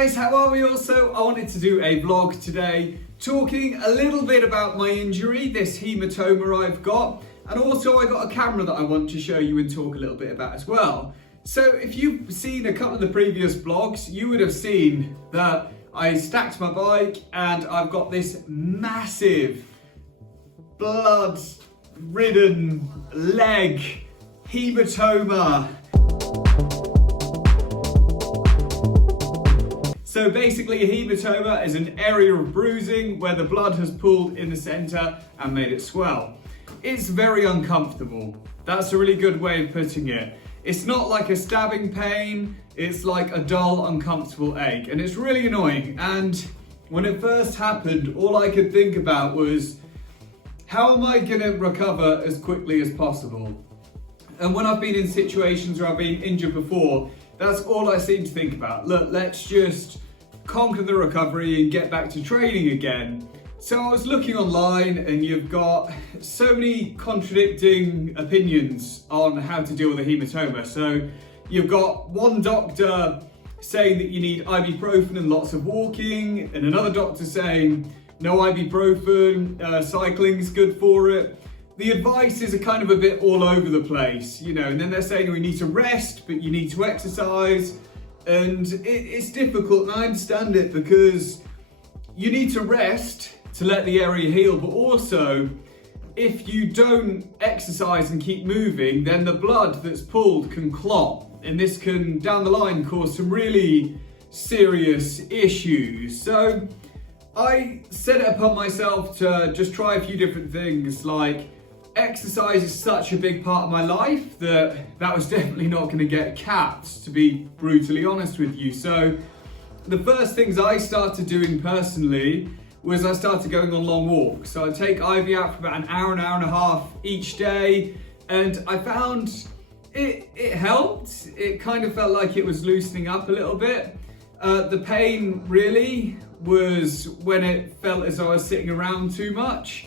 guys, how are we? Also, I wanted to do a vlog today talking a little bit about my injury, this hematoma I've got, and also I got a camera that I want to show you and talk a little bit about as well. So if you've seen a couple of the previous vlogs, you would have seen that I stacked my bike and I've got this massive blood-ridden leg hematoma. So basically a hematoma is an area of bruising where the blood has pooled in the center and made it swell. It's very uncomfortable. That's a really good way of putting it. It's not like a stabbing pain, it's like a dull, uncomfortable ache, and it's really annoying. And when it first happened, all I could think about was, how am I gonna recover as quickly as possible? And when I've been in situations where I've been injured before, that's all I seem to think about. Look, let's just conquer the recovery and get back to training again. So I was looking online and you've got so many contradicting opinions on how to deal with a hematoma. So you've got one doctor saying that you need ibuprofen and lots of walking, and another doctor saying no ibuprofen, cycling's good for it. The advice is kind of a bit all over the place, you know, and then they're saying we need to rest, but you need to exercise. And it's difficult, and I understand it, because you need to rest to let the area heal, but also if you don't exercise and keep moving, then the blood that's pulled can clot, and this can down the line cause some really serious issues. So I set it upon myself to just try a few different things. Like, exercise is such a big part of my life that was definitely not going to get capped, to be brutally honest with you. So the first things I started doing personally was I started going on long walks. So I'd take Ivy out for about an hour and a half each day, and I found it helped. It kind of felt like it was loosening up a little bit. The pain really was when it felt as though I was sitting around too much.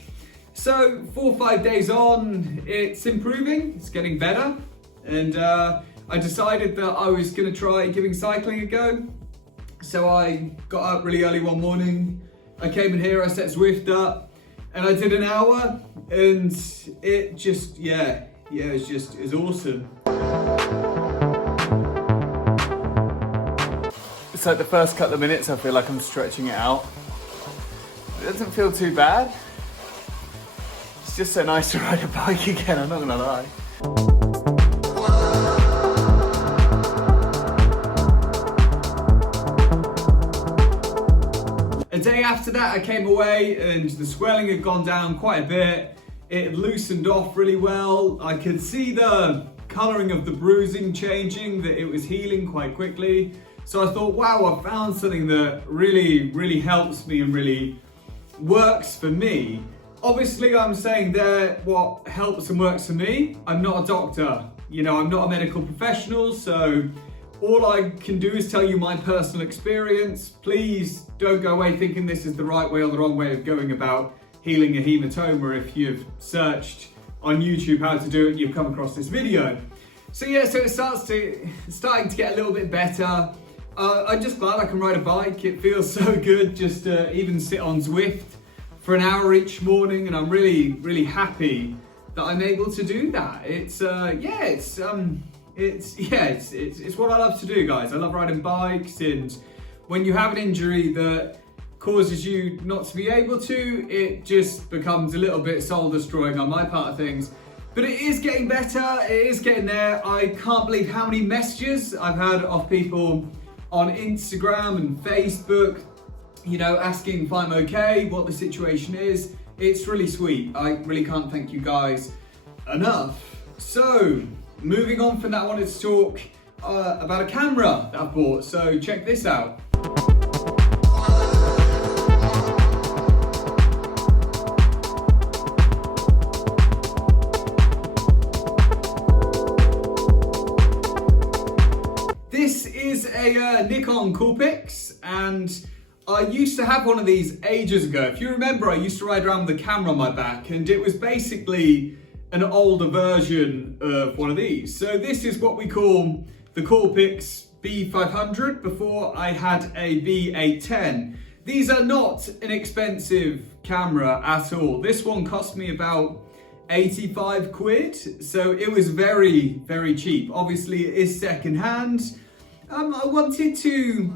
So 4 or 5 days on, it's improving, it's getting better. And I decided that I was gonna try giving cycling a go. So I got up really early one morning, I came in here, I set Zwift up, and I did an hour, and it just, it's awesome. It's like the first couple of minutes I feel like I'm stretching it out. It doesn't feel too bad. It's just so nice to ride a bike again, I'm not gonna lie. A day after that I came away and the swelling had gone down quite a bit. It had loosened off really well. I could see the colouring of the bruising changing, that it was healing quite quickly. So I thought, wow, I found something that really helps me and really works for me. Obviously, I'm saying there what helps and works for me. I'm not a doctor, you know, I'm not a medical professional, so all I can do is tell you my personal experience. Please don't go away thinking this is the right way or the wrong way of going about healing a hematoma. If you've searched on YouTube how to do it, you've come across this video. So yeah, so it's starting to get a little bit better. I'm just glad I can ride a bike. It feels so good just to even sit on Zwift for an hour each morning, and I'm really happy that I'm able to do that. It's what I love to do, guys. I love riding bikes, and when you have an injury that causes you not to be able to, it just becomes a little bit soul destroying on my part of things. But it is getting better, it is getting there. I can't believe how many messages I've had of people on Instagram and Facebook, you know, asking if I'm okay, what the situation is. It's really sweet. I really can't thank you guys enough. So, moving on from that, I wanted to talk about a camera that I bought. So check this out. This is a Nikon Coolpix, and I used to have one of these ages ago. If you remember, I used to ride around with the camera on my back, and it was basically an older version of one of these. So this is what we call the Coolpix B500 before I had a B810. These are not an expensive camera at all. This one cost me about 85 quid, so it was very, very cheap. Obviously it is second hand. I wanted to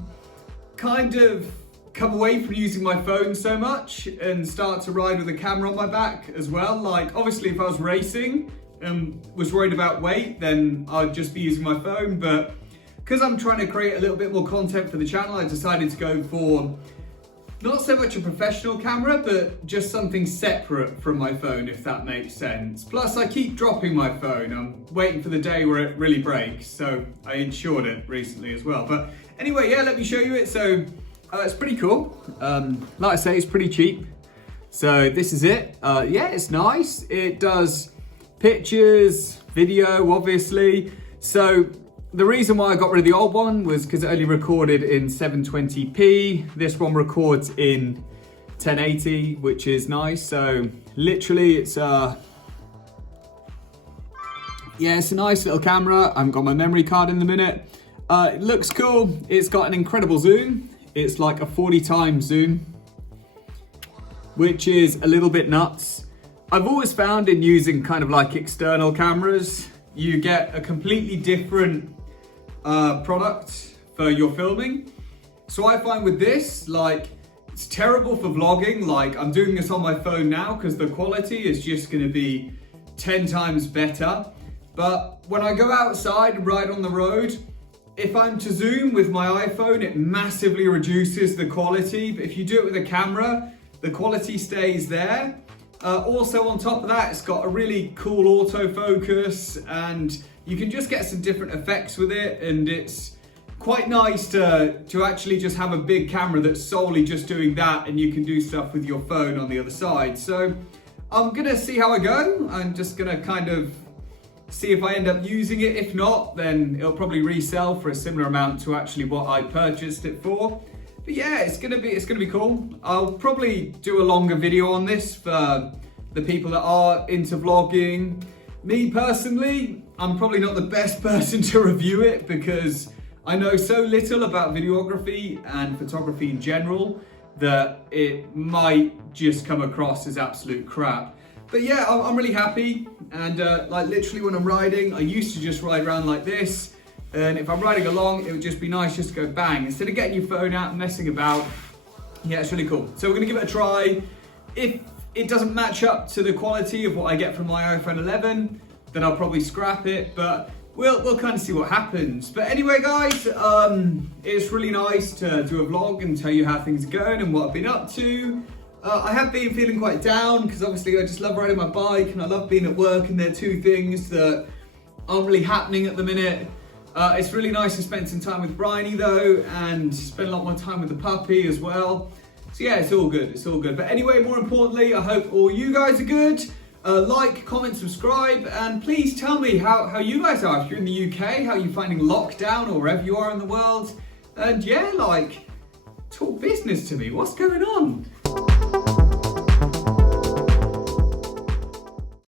kind of come away from using my phone so much and start to ride with a camera on my back as well. Like, obviously if I was racing and was worried about weight, then I'd just be using my phone, but because I'm trying to create a little bit more content for the channel, I decided to go for not so much a professional camera, but just something separate from my phone, if that makes sense. Plus, I keep dropping my phone. I'm waiting for the day where it really breaks, so I insured it recently as well. But anyway, yeah, let me show you it. So it's pretty cool. Like I say, it's pretty cheap. So this is it. Yeah, it's nice. It does pictures, video, obviously. So the reason why I got rid of the old one was because it only recorded in 720p. This one records in 1080, which is nice. So literally it's yeah, it's a nice little camera. I haven't got my memory card in the minute. It looks cool. It's got an incredible zoom. It's like a 40 times zoom, which is a little bit nuts. I've always found in using kind of like external cameras, you get a completely different product for your filming. So I find with this, like, it's terrible for vlogging. Like, I'm doing this on my phone now because the quality is just going to be 10 times better. But when I go outside and ride on the road, if I'm to zoom with my iPhone, it massively reduces the quality. But if you do it with a camera, the quality stays there. Also on top of that, it's got a really cool autofocus, and you can just get some different effects with it, and it's quite nice to actually just have a big camera that's solely just doing that, and you can do stuff with your phone on the other side. So I'm gonna see how I go. I'm just gonna kind of see if I end up using it. If not, then it'll probably resell for a similar amount to actually what I purchased it for. But yeah, it's gonna be cool. I'll probably do a longer video on this for the people that are into vlogging. Me personally, I'm probably not the best person to review it because I know so little about videography and photography in general that it might just come across as absolute crap. But yeah, I'm really happy, and like literally when I'm riding, I used to just ride around like this. And if I'm riding along, it would just be nice just to go bang. Instead of getting your phone out and messing about, yeah, it's really cool. So we're gonna give it a try. If it doesn't match up to the quality of what I get from my iPhone 11, then I'll probably scrap it, but we'll kind of see what happens. But anyway, guys, it's really nice to do a vlog and tell you how things are going and what I've been up to. I have been feeling quite down because obviously I just love riding my bike and I love being at work, and they're two things that aren't really happening at the minute. It's really nice to spend some time with Bryony though, and spend a lot more time with the puppy as well. So yeah, it's all good, it's all good. But anyway, more importantly, I hope all you guys are good. Like, comment, subscribe, and please tell me how you guys are. If you're in the UK, how you're finding lockdown or wherever you are in the world. And yeah, like, talk business to me. What's going on?